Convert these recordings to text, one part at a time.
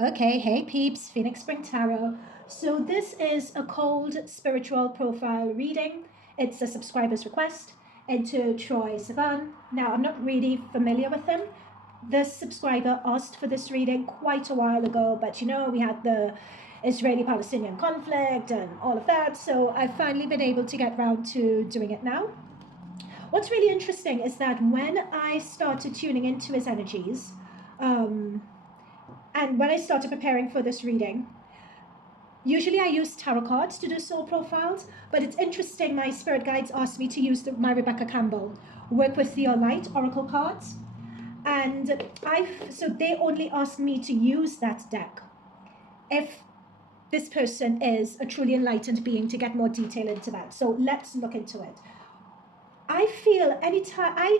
Okay, hey peeps, Phoenix Spring Tarot. So this is a cold spiritual profile reading. It's a subscriber's request into Troye Sivan. Now, I'm not really familiar with him. This subscriber asked for this reading quite a while ago, but you know, we had the Israeli-Palestinian conflict and all of that, so I've finally been able to get round to doing it now. What's really interesting is that when I started tuning into his energies, and when I started preparing for this reading, usually I use tarot cards to do soul profiles, but it's interesting, my spirit guides asked me to use my Rebecca Campbell, work with the Light Oracle cards. And so they only asked me to use that deck if this person is a truly enlightened being, to get more detail into that. So let's look into it. I feel anytime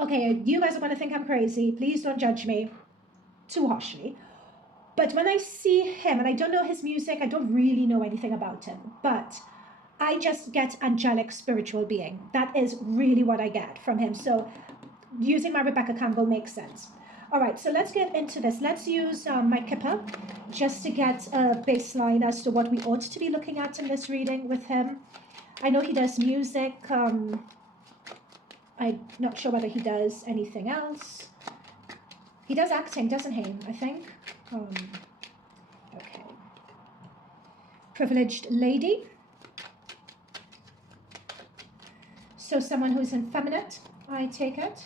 okay, you guys are going to think I'm crazy. Please don't judge me too harshly. But when I see him, and I don't know his music, I don't really know anything about him, but I just get angelic spiritual being. That is really what I get from him. So using my Rebecca Campbell makes sense. All right, so let's get into this. Let's use my Kipper just to get a baseline as to what we ought to be looking at in this reading with him. I know he does music. I'm not sure whether he does anything else. He does acting, doesn't he? I think. Okay. Privileged lady. So someone who's effeminate, I take it,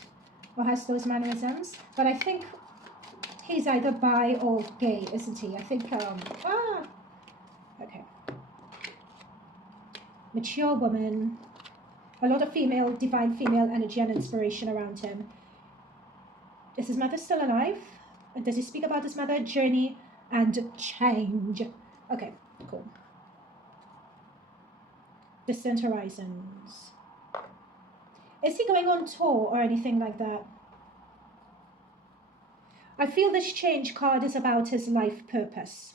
or has those mannerisms. But I think he's either bi or gay, isn't he? I think, okay. Mature woman. A lot of female, divine female energy and inspiration around him. Is his mother still alive? Does he speak about his mother? Journey and change. Okay, cool. Distant horizons. Is he going on tour or anything like that? I feel this change card is about his life purpose.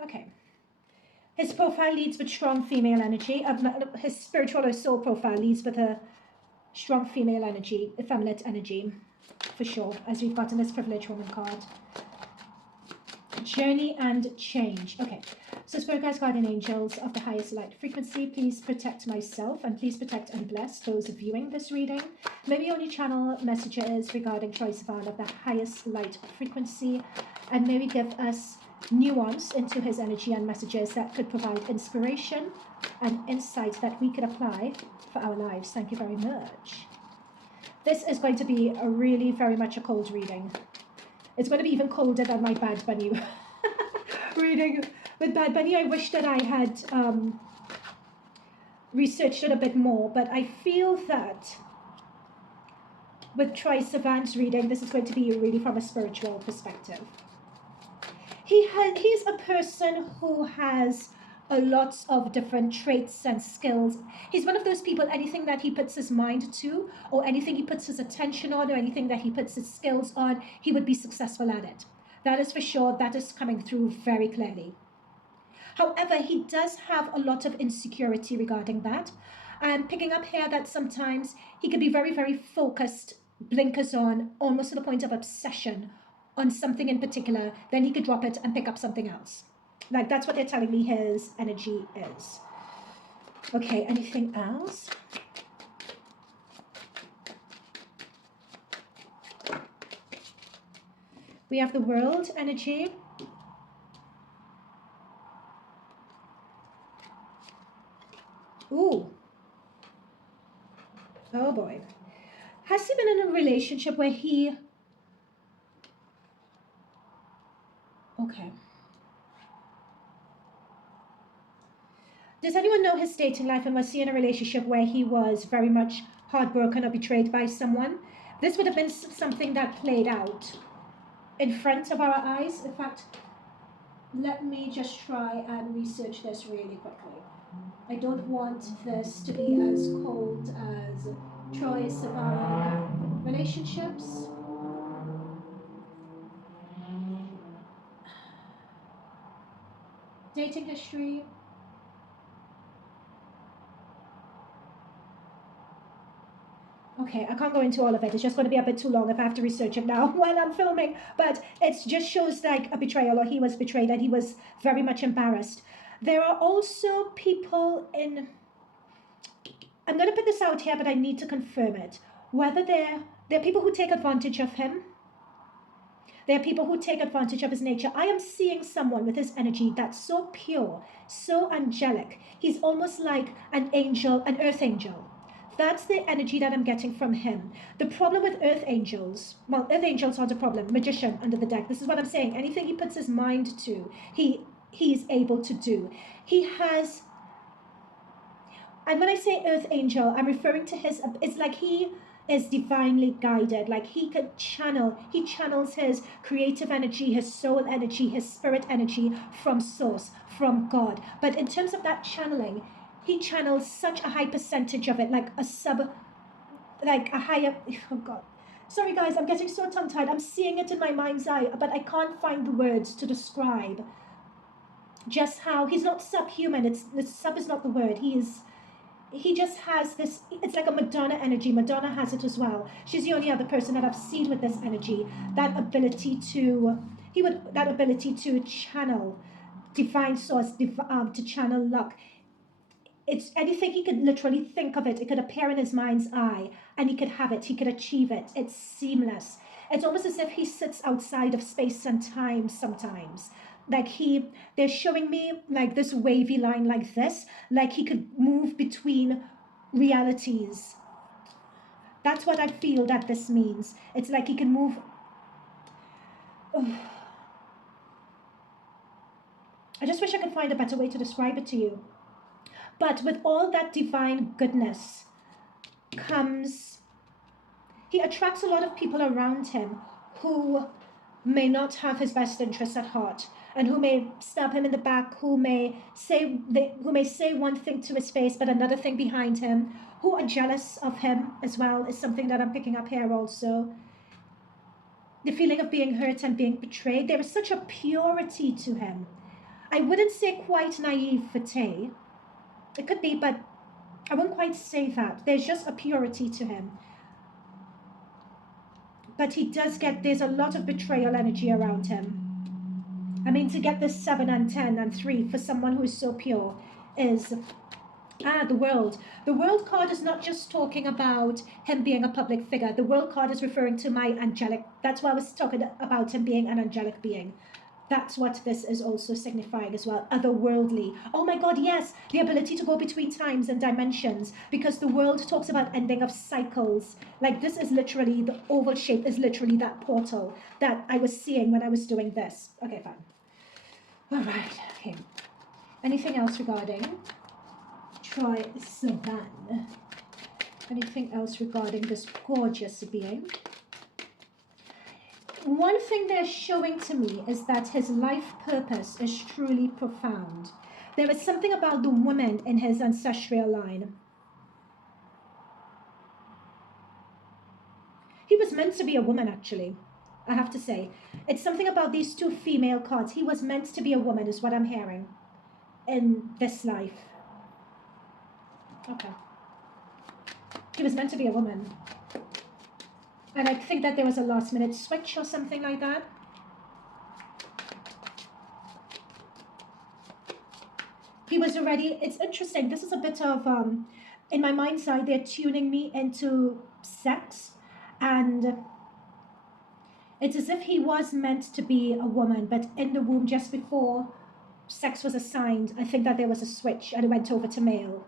Okay. His profile leads with strong female energy. His spiritual or soul profile leads with a strong female energy, effeminate energy, for sure, as we've got in this privileged woman card. Journey and change. Okay, so spirit guides, guardian angels of the highest light frequency, please protect myself and please protect and bless those viewing this reading. Maybe only channel messages regarding Troye Sivan of the highest light frequency, and maybe give us nuance into his energy and messages that could provide inspiration and insight that we could apply for our lives. Thank you very much. This is going to be a really very much a cold reading. It's going to be even colder than my Bad Bunny reading. With Bad Bunny, I wish that I had researched it a bit more, but I feel that with Troye Sivan's reading, this is going to be really from a spiritual perspective. He's a person who has a lot of different traits and skills. He's one of those people, anything that he puts his mind to, or anything he puts his attention on, or anything that he puts his skills on, he would be successful at it. That is for sure. That is coming through very clearly. However, he does have a lot of insecurity regarding that. I'm picking up here that sometimes he can be very, very focused, blinkers on, almost to the point of obsession on something in particular. Then he could drop it and pick up something else. Like, that's what they're telling me his energy is. Okay, anything else? We have the world energy. Ooh. Oh boy. Has he been in a relationship where he... Okay. Does anyone know his dating life, and was he in a relationship where he was very much heartbroken or betrayed by someone? This would have been something that played out in front of our eyes. In fact, let me just try and research this really quickly. I don't want this to be as cold as Troye Sivan relationships. Dating history. Okay, I can't go into all of it. It's just going to be a bit too long if I have to research it now while I'm filming. But it just shows like a betrayal, or he was betrayed, and he was very much embarrassed. There are also people in... I'm going to put this out here, but I need to confirm it. Whether there are people who take advantage of him. There are people who take advantage of his nature. I am seeing someone with his energy that's so pure, so angelic. He's almost like an angel, an earth angel. That's the energy that I'm getting from him. The problem with earth angels, well, earth angels aren't a problem. Magician under the deck. This is what I'm saying. Anything he puts his mind to, he is able to do. He has... And when I say earth angel, I'm referring to his... It's like he is divinely guided. Like he channels his creative energy, his soul energy, his spirit energy from source, from God. But in terms of that channeling, he channels such a high percentage of it, like a higher... Oh God. Sorry guys, I'm getting so tongue-tied. I'm seeing it in my mind's eye, but I can't find the words to describe just how... He's not subhuman. Sub is not the word. He just has this... It's like a Madonna energy. Madonna has it as well. She's the only other person that I've seen with this energy. That ability to... That ability to channel divine source, to channel luck. It's anything he could literally think of it. It could appear in his mind's eye, and he could have it. He could achieve it. It's seamless. It's almost as if he sits outside of space and time sometimes. Like they're showing me like this wavy line like this, like he could move between realities. That's what I feel that this means. It's like he can move. I just wish I could find a better way to describe it to you. But with all that divine goodness comes, he attracts a lot of people around him who may not have his best interests at heart, and who may stab him in the back, who may say one thing to his face but another thing behind him, who are jealous of him as well, is something that I'm picking up here also. The feeling of being hurt and being betrayed. There is such a purity to him. I wouldn't say quite naivete. It could be, but I wouldn't quite say that. There's just a purity to him. But there's a lot of betrayal energy around him. I mean, to get this 7 and 10 and 3 for someone who is so pure is... the world. The world card is not just talking about him being a public figure. The world card is referring to my angelic... That's why I was talking about him being an angelic being. That's what this is also signifying as well. Otherworldly. Oh my God, yes. The ability to go between times and dimensions. Because the world talks about ending of cycles. Like this is literally, the oval shape is literally that portal that I was seeing when I was doing this. Okay, fine. All right, okay. Anything else regarding Troye Sivan? Anything else regarding this gorgeous being? One thing they're showing to me is that his life purpose is truly profound. There is something about the woman in his ancestral line. He was meant to be a woman, actually, I have to say. It's something about these two female cards. He was meant to be a woman, is what I'm hearing, in this life. Okay. He was meant to be a woman. And I think that there was a last-minute switch or something like that. He was already... It's interesting. This is a bit of... in my mind's eye, they're tuning me into sex. And it's as if he was meant to be a woman. But in the womb, just before sex was assigned, I think that there was a switch and it went over to male.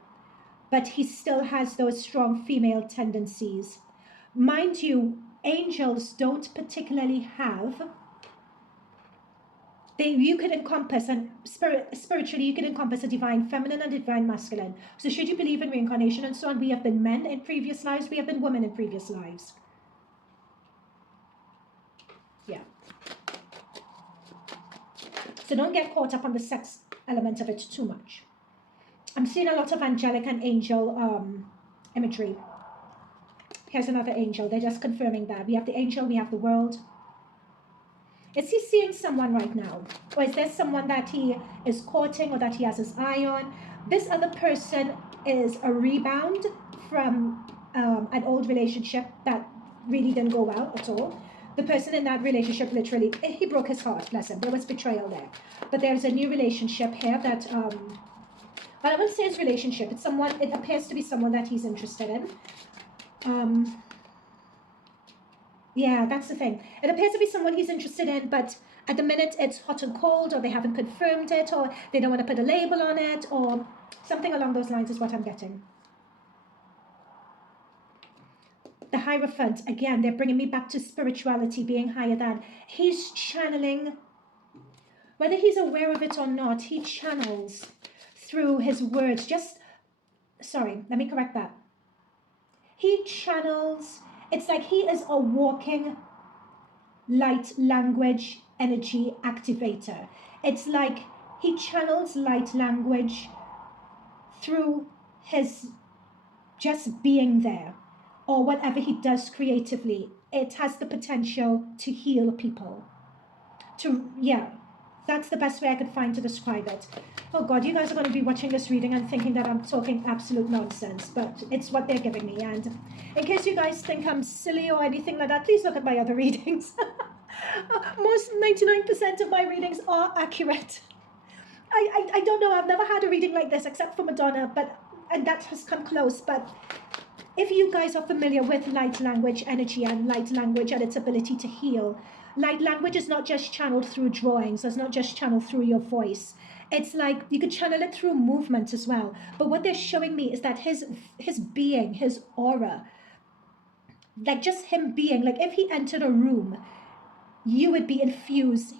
But he still has those strong female tendencies. Mind you, angels don't particularly have... You could encompass, and spiritually, you could encompass a divine feminine and divine masculine. So should you believe in reincarnation and so on, we have been men in previous lives, we have been women in previous lives. Yeah. So don't get caught up on the sex element of it too much. I'm seeing a lot of angelic and angel imagery. Here's another angel. They're just confirming that. We have the angel, we have the world. Is he seeing someone right now? Or is there someone that he is courting or that he has his eye on? This other person is a rebound from an old relationship that really didn't go well at all. The person in that relationship literally, he broke his heart, bless him. There was betrayal there. But there's a new relationship here that, well, I wouldn't say it's relationship. It's someone, it appears to be someone that he's interested in. Yeah, that's the thing. It appears to be someone he's interested in, but at the minute it's hot and cold, or they haven't confirmed it, or they don't want to put a label on it, or something along those lines is what I'm getting. The Hierophant, again, they're bringing me back to spirituality, being higher than. He's channeling, whether he's aware of it or not, he channels through his words. Sorry, let me correct that. He channels, it's like he is a walking light language energy activator. It's like he channels light language through his just being there, or whatever he does creatively. It has the potential to heal people. That's the best way I could find to describe it. Oh God, you guys are going to be watching this reading and thinking that I'm talking absolute nonsense, but it's what they're giving me. And in case you guys think I'm silly or anything like that, please look at my other readings. Most 99% of my readings are accurate. I don't know, I've never had a reading like this except for Madonna, and that has come close. But if you guys are familiar with light language energy and light language and its ability to heal, light language is not just channeled through drawings, it's not just channeled through your voice. It's like you could channel it through movement as well. But what they're showing me is that his being, his aura, like just him being, like if he entered a room, you would be infused.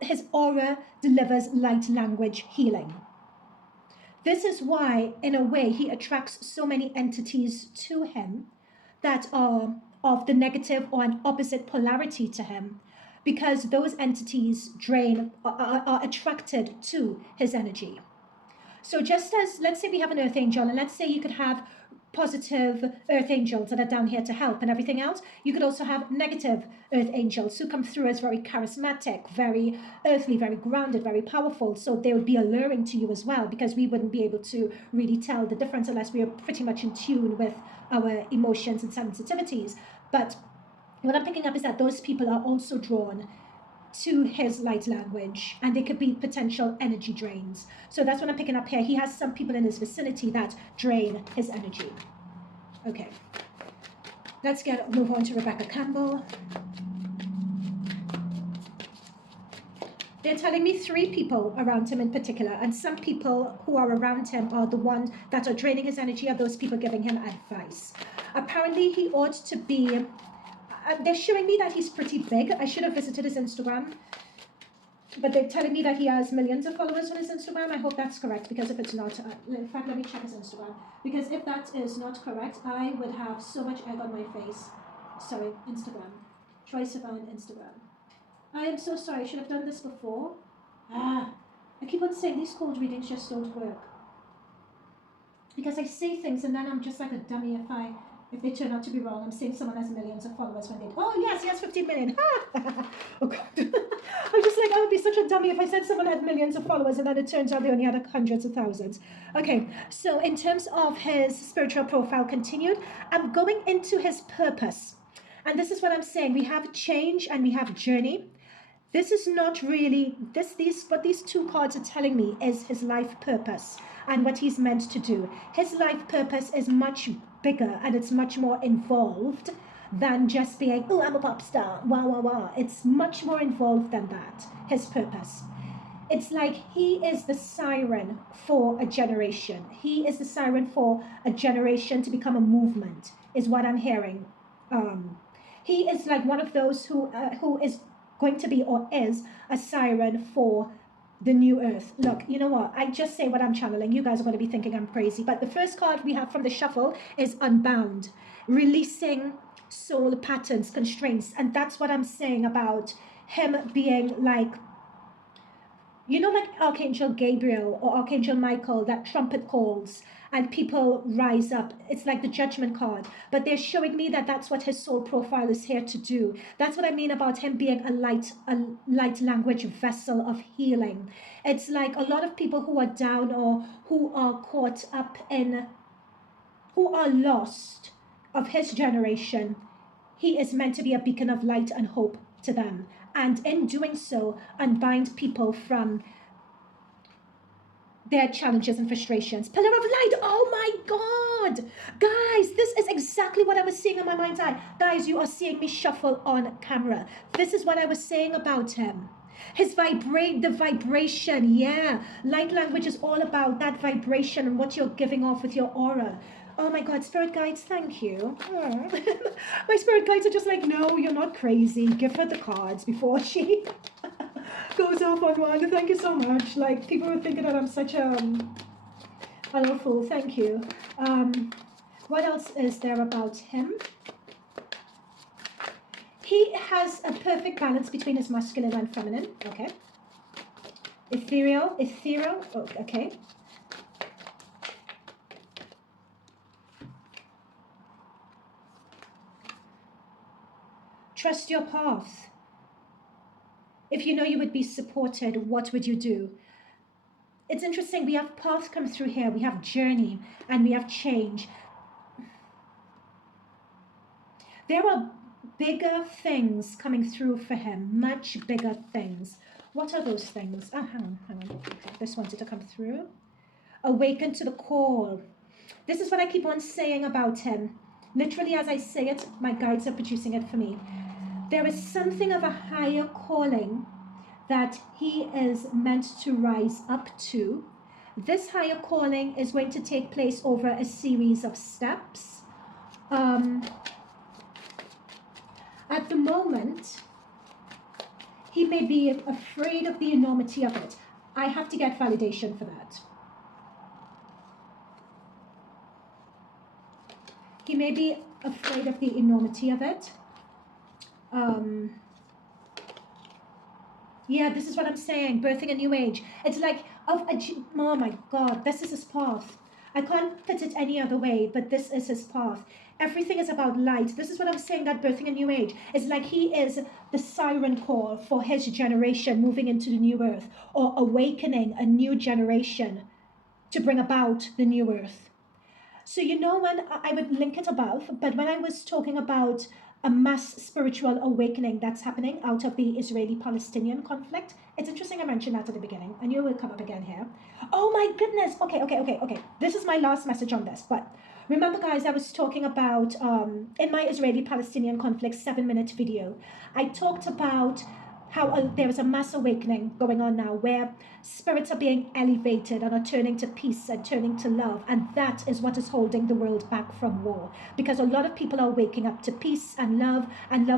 His aura delivers light language healing. This is why, in a way, he attracts so many entities to him that are of the negative or an opposite polarity to him, because those entities are attracted to his energy. So just as, let's say we have an earth angel, and let's say you could have positive earth angels that are down here to help and everything else, you could also have negative earth angels who come through as very charismatic, very earthly, very grounded, very powerful. So they would be alluring to you as well, because we wouldn't be able to really tell the difference unless we are pretty much in tune with our emotions and sensitivities. But what I'm picking up is that those people are also drawn to his light language, and they could be potential energy drains. So that's what I'm picking up here. He has some people in his vicinity that drain his energy. Okay, let's move on to Rebecca Campbell. They're telling me 3 people around him in particular, and some people who are around him are the ones that are draining his energy, are those people giving him advice. Apparently he ought to be, they're showing me that he's pretty big. I should have visited his Instagram, but they're telling me that he has millions of followers on his Instagram. I hope that's correct, because if it's not, in fact, let me check his Instagram, because if that is not correct, I would have so much egg on my face. Sorry, Instagram. Troye Sivan, Instagram. I am so sorry, I should have done this before. I keep on saying these cold readings just don't work, because I say things and then I'm just like a dummy if they turn out to be wrong. I'm saying someone has millions of followers when they, oh yes, he has 15 million. Oh God. I'm just like, I would be such a dummy if I said someone had millions of followers and then it turns out they only had hundreds of thousands. Okay, so in terms of his spiritual profile continued, I'm going into his purpose. And this is what I'm saying. We have change and we have journey. This is not really, what these 2 cards are telling me is his life purpose and what he's meant to do. His life purpose is much bigger and it's much more involved than just being, oh, I'm a pop star, wah, wah, wah. It's much more involved than that, his purpose. It's like he is the siren for a generation. He is the siren for a generation to become a movement, is what I'm hearing. He is like one of those who is going to be, or is, a siren for the new earth. Look, you know what? I just say what I'm channeling. You guys are going to be thinking I'm crazy. But the first card we have from the shuffle is Unbound, releasing soul patterns, constraints. And that's what I'm saying about him being like, you know, like Archangel Gabriel or Archangel Michael, that trumpet calls and people rise up. It's like the judgment card. But they're showing me that that's what his soul profile is here to do. That's what I mean about him being a light language vessel of healing. It's like a lot of people who are down or who are caught up in, who are lost, of his generation, he is meant to be a beacon of light and hope to them. And in doing so, unbind people from their challenges and frustrations. Pillar of light. Oh my God. Guys, this is exactly what I was seeing in my mind's eye. Guys, you are seeing me shuffle on camera. This is what I was saying about him. The vibration. Yeah. Light language is all about that vibration and what you're giving off with your aura. Oh my God, spirit guides, thank you. My spirit guides are just like, no, you're not crazy. Give her the cards before she goes off on one. Thank you so much. Like, people were thinking that I'm such a little fool. Thank you. What else is there about him? He has a perfect balance between his masculine and feminine. Okay. Ethereal. Oh, okay. Trust your path. If you know you would be supported, what would you do? It's interesting. We have path come through here. We have journey and we have change. There are bigger things coming through for him. Much bigger things. What are those things? Oh, hang on. This wanted to come through. Awaken to the call. This is what I keep on saying about him. Literally, as I say it, my guides are producing it for me. There is something of a higher calling that he is meant to rise up to. This higher calling is going to take place over a series of steps. At the moment, he may be afraid of the enormity of it. I have to get validation for that. He may be afraid of the enormity of it. Yeah, this is what I'm saying. Birthing a new age. It's like, oh my God, this is his path. I can't put it any other way, but this is his path. Everything is about light. This is what I'm saying, that birthing a new age. It's like he is the siren call for his generation moving into the new earth, or awakening a new generation to bring about the new earth. So, you know, when I would link it above, but when I was talking about a mass spiritual awakening that's happening out of the Israeli-Palestinian conflict, it's interesting I mentioned that at the beginning, and you will come up again here. Oh my goodness. Okay. This is my last message on this, but remember, guys, I was talking about, in my Israeli-Palestinian conflict 7-minute video, I talked about how there is a mass awakening going on now where spirits are being elevated and are turning to peace and turning to love. And that is what is holding the world back from war. Because a lot of people are waking up to peace and love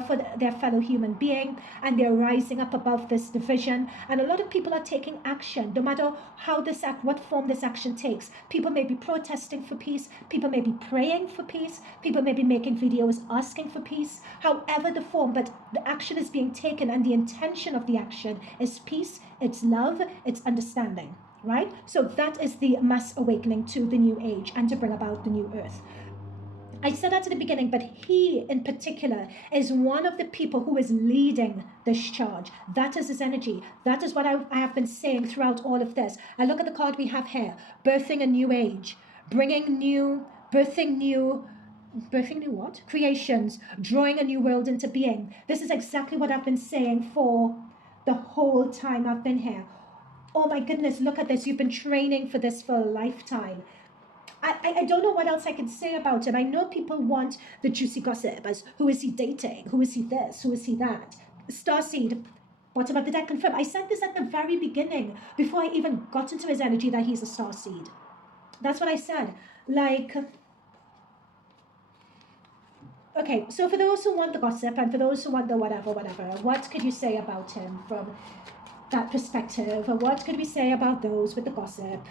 for their fellow human being. And they're rising up above this division. And a lot of people are taking action, no matter how what form this action takes. People may be protesting for peace. People may be praying for peace. People may be making videos asking for peace. However the form, but the action is being taken, and the intention of the action is peace, it's love, it's understanding, right? So that is the mass awakening to the new age and to bring about the new earth. I said that at the beginning, but he in particular is one of the people who is leading this charge. That is his energy. That is what I have been saying throughout all of this. And look at the card we have here. Birthing a new age. Birthing new what? Creations. Drawing a new world into being. This is exactly what I've been saying for the whole time I've been here. Oh my goodness, look at this. You've been training for this for a lifetime. I don't know what else I can say about him. I know people want the juicy gossip as who is he dating? Who is he this? Who is he that? Starseed, bottom of the deck confirmed. I said this at the very beginning before I even got into his energy that he's a starseed. That's what I said. Like, okay, so for those who want the gossip and for those who want the whatever, what could you say about him from that perspective? Or what could we say about those with the gossip?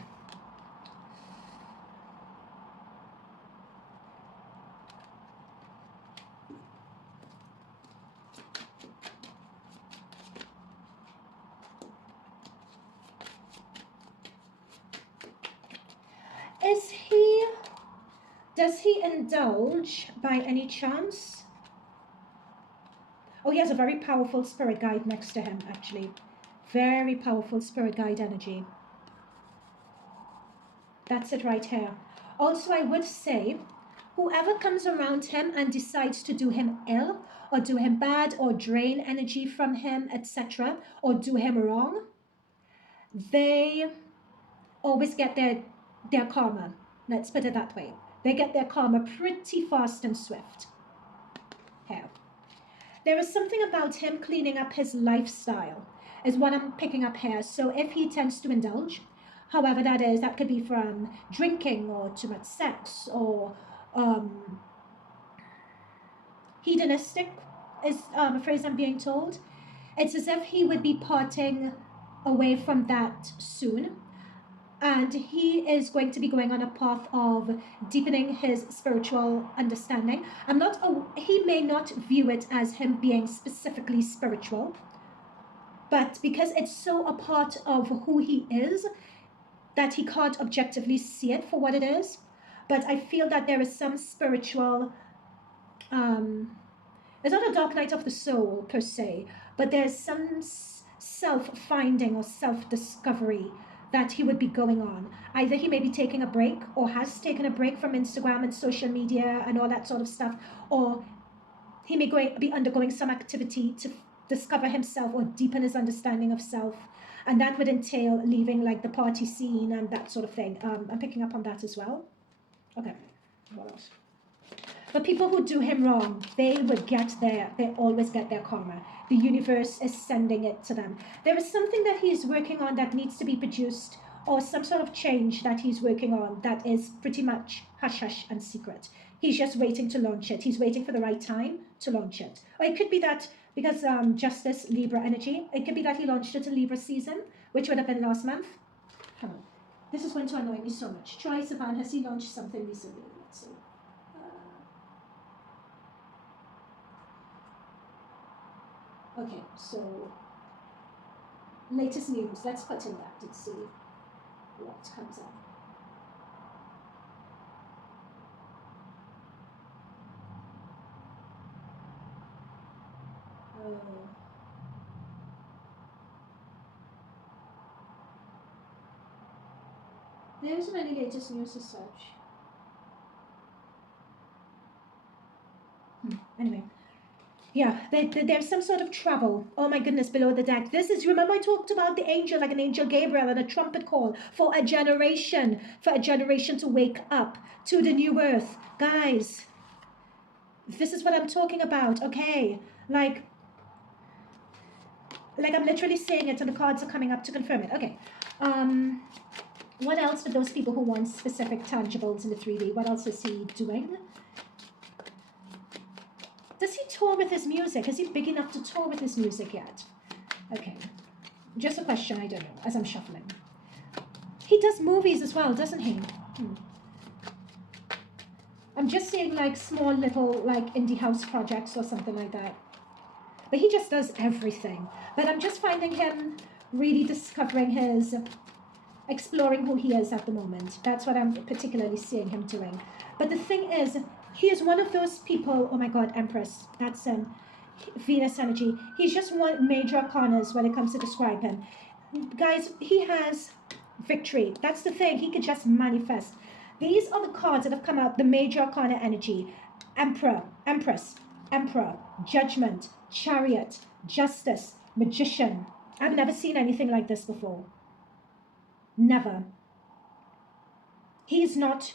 Does he indulge by any chance? Oh, he has a very powerful spirit guide next to him, actually. Very powerful spirit guide energy. That's it right here. Also, I would say whoever comes around him and decides to do him ill or do him bad or drain energy from him, etc., or do him wrong, they always get their karma. Let's put it that way. They get their karma pretty fast and swift. Here. There is something about him cleaning up his lifestyle, is what I'm picking up here. So if he tends to indulge, however that is, that could be from drinking or too much sex or hedonistic is a phrase I'm being told. It's as if he would be parting away from that soon. And he is going to be going on a path of deepening his spiritual understanding. He may not view it as him being specifically spiritual, but because it's so a part of who he is that he can't objectively see it for what it is. But I feel that there is some spiritual, it's not a dark night of the soul per se, but there's some self-finding or self-discovery that he would be going on. Either he may be taking a break or has taken a break from Instagram and social media and all that sort of stuff, or he may be undergoing some activity to discover himself or deepen his understanding of self. And that would entail leaving like the party scene and that sort of thing. I'm picking up on that as well. Okay, what else? But people who do him wrong, they always get their karma. The universe is sending it to them. There is something that he's working on that needs to be produced, or some sort of change that he's working on that is pretty much hush-hush and secret. He's just waiting to launch it. He's waiting for the right time to launch it. Or it could be that, because Justice, Libra energy, it could be that he launched it in Libra season, which would have been last month. Come on. This is going to annoy me so much. Troye Sivan, has he launched something recently? Let's see. Okay, so latest news. Let's put in that and see what comes up. There isn't any latest news as such. Anyway. Yeah, there's some sort of travel. Oh my goodness, below the deck. This is, remember I talked about the angel, like an angel Gabriel and a trumpet call for a generation to wake up to the new earth. Guys, this is what I'm talking about, okay? Like I'm literally saying it and the cards are coming up to confirm it. Okay. What else for those people who want specific tangibles in the 3D? What else is he doing? Does he tour with his music? Is he big enough to tour with his music yet? Okay. Just a question, I don't know, as I'm shuffling. He does movies as well, doesn't he? I'm just seeing like small little like indie house projects or something like that. But he just does everything. But I'm just finding him really discovering exploring who he is at the moment. That's what I'm particularly seeing him doing. But the thing is, he is one of those people, oh my God, Empress, that's Venus energy. He's just one major arcanas when it comes to describe him. Guys, he has victory. That's the thing, he could just manifest. These are the cards that have come out, the major arcana energy. Emperor, Empress, Emperor, Judgment, Chariot, Justice, Magician. I've never seen anything like this before. Never. He's not...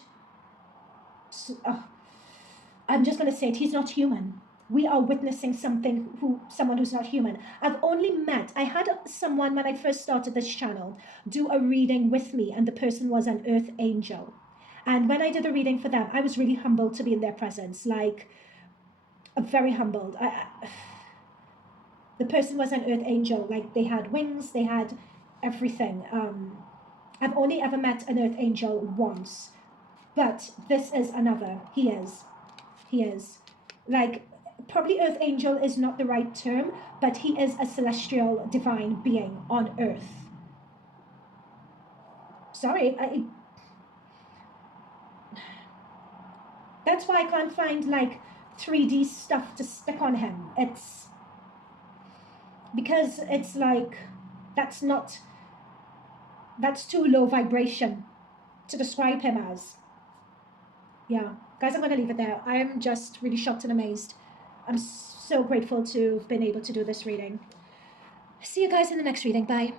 I'm just going to say it, he's not human. We are witnessing someone who's not human. I had someone when I first started this channel do a reading with me, and the person was an earth angel. And when I did a reading for them, I was really humbled to be in their presence, like very humbled. The person was an earth angel, like they had wings, they had everything. I've only ever met an earth angel once, but this is another. He is. Like, probably earth angel is not the right term, but he is a celestial divine being on earth. Sorry, that's why I can't find like 3D stuff to stick on him. It's because it's like, that's too low vibration to describe him as. Yeah. Guys, I'm going to leave it there. I am just really shocked and amazed. I'm so grateful to have been able to do this reading. See you guys in the next reading. Bye.